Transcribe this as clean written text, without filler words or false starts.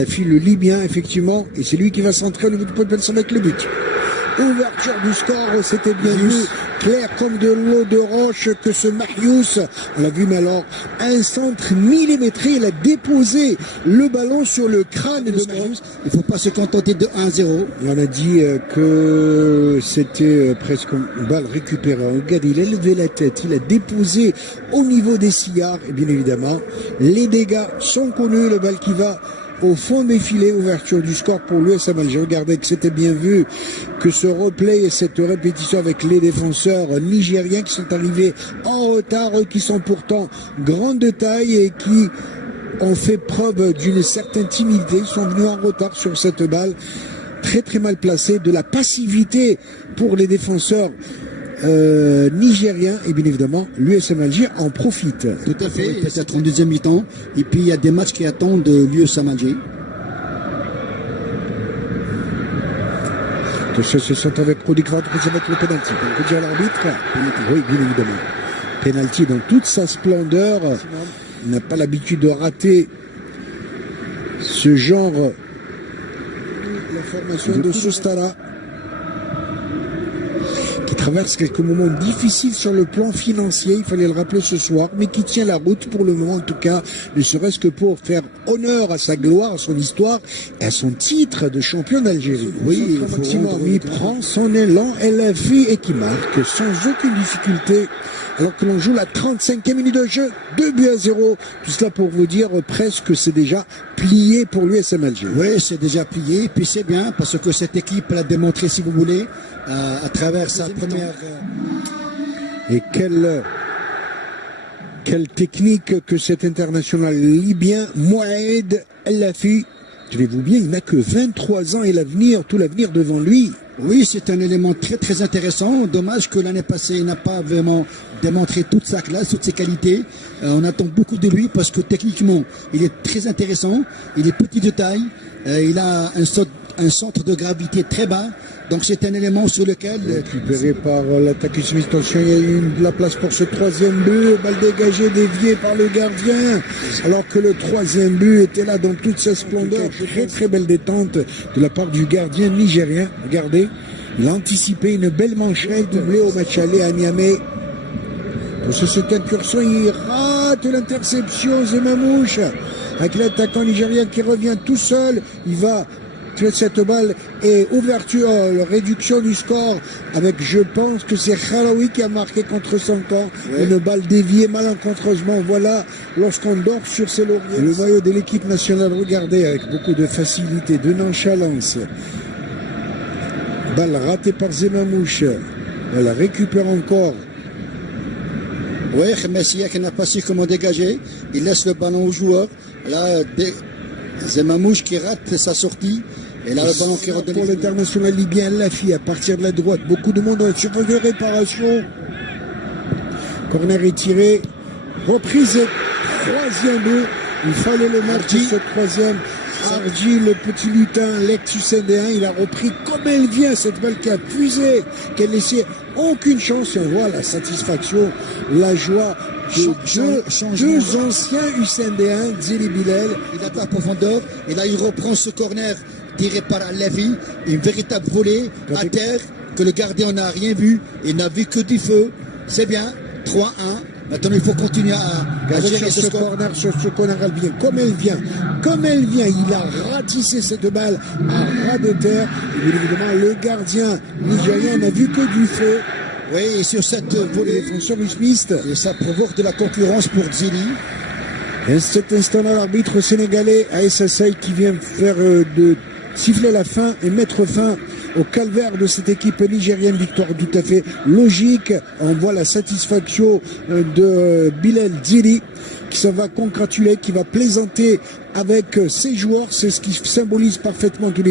Le Libyen, effectivement, et c'est lui qui va centrer au niveau du point de penalty avec le but. Ouverture du score, c'était bien vu, clair comme de l'eau de roche que ce Marius, on l'a vu, mais alors, un centre millimétré, il a déposé le ballon sur le crâne de Marius. Il ne faut pas se contenter de 1-0. On a dit que c'était presque une balle récupérée. Regarde, il a levé la tête, il a déposé au niveau des cigares, et bien évidemment, les dégâts sont connus, le balle qui va au fond des filets, ouverture du score pour l'USM Alger. Regardez que c'était bien vu que ce replay et cette répétition avec les défenseurs nigériens qui sont arrivés en retard, qui sont pourtant grands de taille et qui ont fait preuve d'une certaine timidité. Ils sont venus en retard sur cette balle très très mal placée, de la passivité pour les défenseurs nigérien, et bien évidemment l'USM Alger en profite. Tout à fait, peut-être en deuxième mi-temps, et puis il y a des matchs qui attendent l'USM Alger. Ce sont avec Prodicrat, c'est avec le penalty. On peut dire l'arbitre. Oui, bien évidemment. Penalty dans toute sa splendeur. Il n'a pas l'habitude de rater ce genre. La formation de Sostara, qui traverse quelques moments difficiles sur le plan financier, il fallait le rappeler ce soir, mais qui tient la route pour le moment en tout cas, ne serait-ce que pour faire honneur à sa gloire, à son histoire et à son titre de champion d'Algérie. Oui, il prend son élan, LFI, et qui marque sans aucune difficulté, alors que l'on joue la 35e minute de jeu, 2-0. Tout cela pour vous dire presque c'est déjà plié pour l'USM Alger. Oui, c'est déjà plié, puis c'est bien parce que cette équipe l'a démontré, si vous voulez, à travers sa première... Et quelle technique que cet international libyen, Mohamed El-Lafi. Tenez-vous bien, il n'a que 23 ans et l'avenir, tout l'avenir devant lui. Oui, c'est un élément très très intéressant. Dommage que l'année passée, il n'a pas vraiment démontré toute sa classe, toutes ses qualités. On attend beaucoup de lui parce que techniquement, il est très intéressant. Il est petit de taille. Il a un centre de gravité très bas. Donc c'est un élément sur lequel... Récupéré par l'attaque Smith. Attention, il y a eu de la place pour ce troisième but. Balle dégagée, déviée par le gardien. Alors que le troisième but était là dans toute sa splendeur. Très très belle détente de la part du gardien nigérien. Regardez, il a anticipé une belle manchette doublée au match aller à Niamey. Pour cette incursion, il rate l'interception, Zemamouche. Avec l'attaquant nigérien qui revient tout seul. Il va... cette balle et ouverture, réduction du score avec, je pense que c'est Khalaoui qui a marqué contre son camp, une balle déviée malencontreusement. Voilà, lorsqu'on dort sur ses lauriers. Le maillot de l'équipe nationale, regardez, avec beaucoup de facilité, de nonchalance. Balle ratée par Zemamouche. Elle récupère encore. Oui, Messia qui n'a pas su comment dégager. Il laisse le ballon au joueur. Là, Zemamouche qui rate sa sortie. Et là, le ballon qui redonne pour l'international libyen, Lafi à partir de la droite. Beaucoup de monde en surface de réparation. Corner est tiré. Reprise. Troisième but. Il fallait le marquer, ce troisième. Arji, le petit lutin, l'ex-UCD1, il a repris comme elle vient, cette balle qui a fusé, qui a laissé aucune chance. Et on voit la satisfaction, la joie. Deux anciens UCD1, Zili Bilal. Il a pas profondeur. Et là, il reprend ce corner tiré par Levi. Une véritable volée à terre que le gardien n'a rien vu. Il n'a vu que du feu. C'est bien. 3-1. Maintenant, il faut continuer à gérer ce corner. Sur ce corner, elle vient comme elle vient. Comme elle vient, il a ratissé cette balle à ras de terre. Et bien évidemment, le gardien nigérien n'a vu que du feu. Oui, et sur cette volée, défenseur Smith. Et ça provoque de la concurrence pour Zili. Et cet instant-là, l'arbitre sénégalais ASSA qui vient faire de siffler la fin et mettre fin au calvaire de cette équipe nigérienne. Victoire tout à fait logique. On voit la satisfaction de Bilal Zili qui s'en va congratuler, qui va plaisanter avec ses joueurs. C'est ce qui symbolise parfaitement tous les